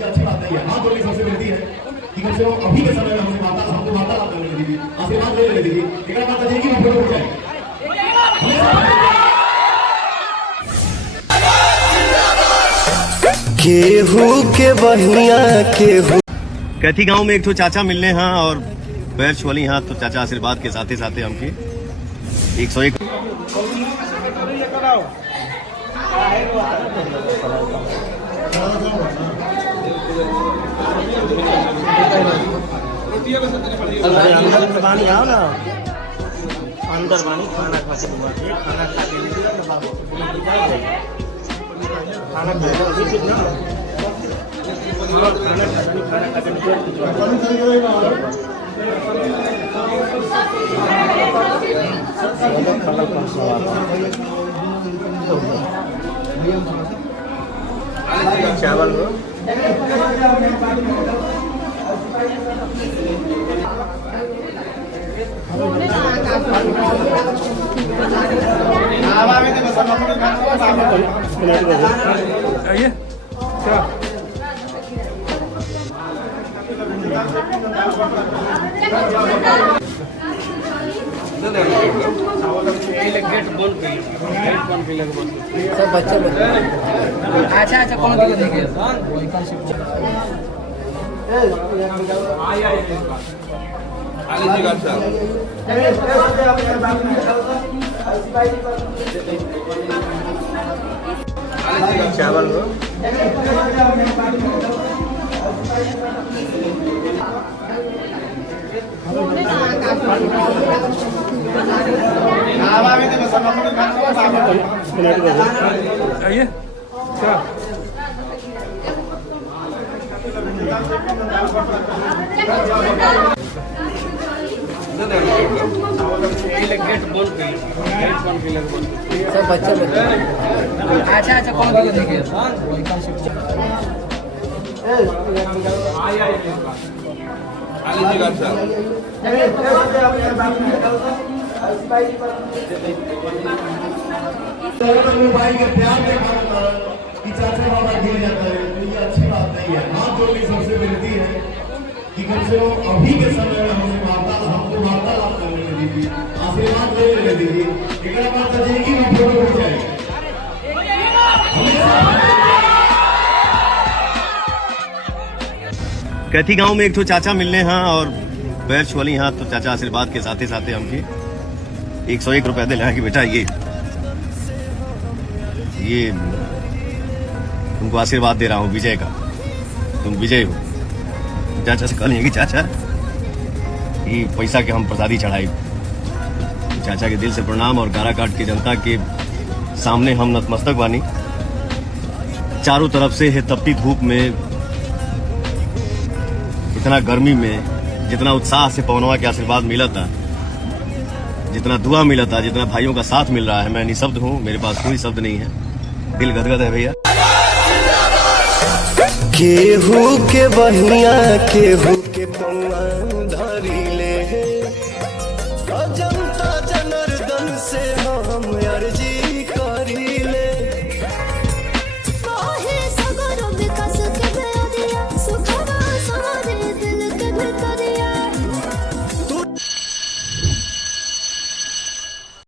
अच्छी बात नहीं है। हाथ जोड़ने सबसे विनती है कि कम से कम अभी के समय में हमको वार्तालाप करने दीजिए, आशीर्वाद लेने दीजिए। एक बात बताइए कि फोटो हो जाए। केहू के बहिया केहू कैथी गांव में एक तो चाचा मिलने हाँ और पैर छुअली हाँ तो चाचा आशीर्वाद के साथे साथे हमके 101 अंदर बानी खाना खा के खाना खा के खाना चावल सब बच्चे अच्छा अच्छा कौन देखिए चावल सब बच्चे अच्छा अच्छा कौन देखिए मोबाइल के प्यार के कारण कि चाचा बाबा गिर जाता है तो ये अच्छी बात नहीं है। हाथ जोड़ने सबसे विनती है कि कम से कम अभी के समय में हमको वार्तालाप करने दीजिए, आशीर्वाद लेने दीजिए। एक बात बताइए कि फोटो हो जाए। कैथी गांव में एक तो चाचा मिलने हाँ और पैर छुअली हाँ तो चाचा आशीर्वाद के साथे साथे हमके 101 रुपया दे कि बेटा ये तुमको आशीर्वाद दे रहा हूँ विजय का, तुम विजय हो। चाचा से कहलिए कि चाचा ये पैसा के हम प्रसादी चढ़ाई। चाचा के दिल से प्रणाम और काराकाट की जनता के सामने हम नतमस्तक बानी। चारों तरफ से है तपती धूप में, इतना गर्मी में जितना उत्साह से पवनवा के आशीर्वाद मिला था, जितना दुआ मिला था, जितना भाइयों का साथ मिल रहा है, मैं निशब्द हूँ। मेरे पास कोई शब्द नहीं है, दिल गदगद है भैया। केहू के बहिया केहू के पौआ धरी ले जनता जनार्दन से हम अर्जी